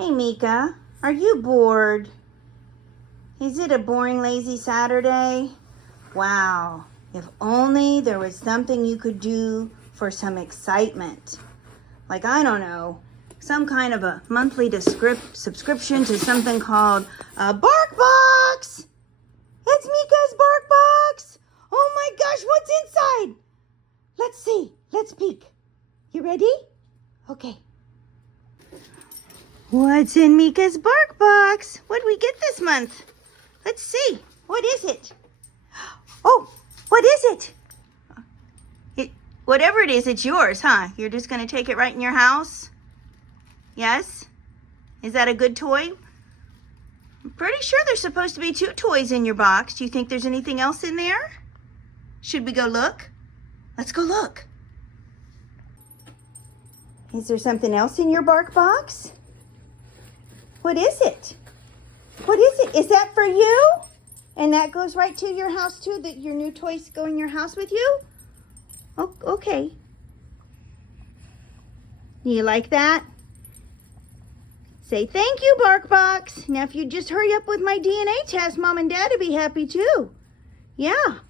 Hey Mika, are you bored? Is it a boring, lazy Saturday? Wow, if only there was something you could do for some excitement. Like, I don't know, some kind of a monthly subscription to something called a Bark Box. It's Mika's Bark Box. Oh my gosh, what's inside? Let's see, let's peek. You ready? Okay. What's in Mika's Bark Box? What'd we get this month? Let's see. What is it? Oh, what is it? Whatever it is, it's yours, huh? You're just going to take it right in your house? Yes? Is that a good toy? I'm pretty sure there's supposed to be 2 toys in your box. Do you think there's anything else in there? Should we go look? Let's go look. Is there something else in your Bark Box? What is it? What is it? Is that for you? And that goes right to your house too? That your new toys go in your house with you? Oh, okay. Do you like that? Say thank you, Bark Box. Now if you just hurry up with my DNA test, Mom and Dad would be happy too. Yeah.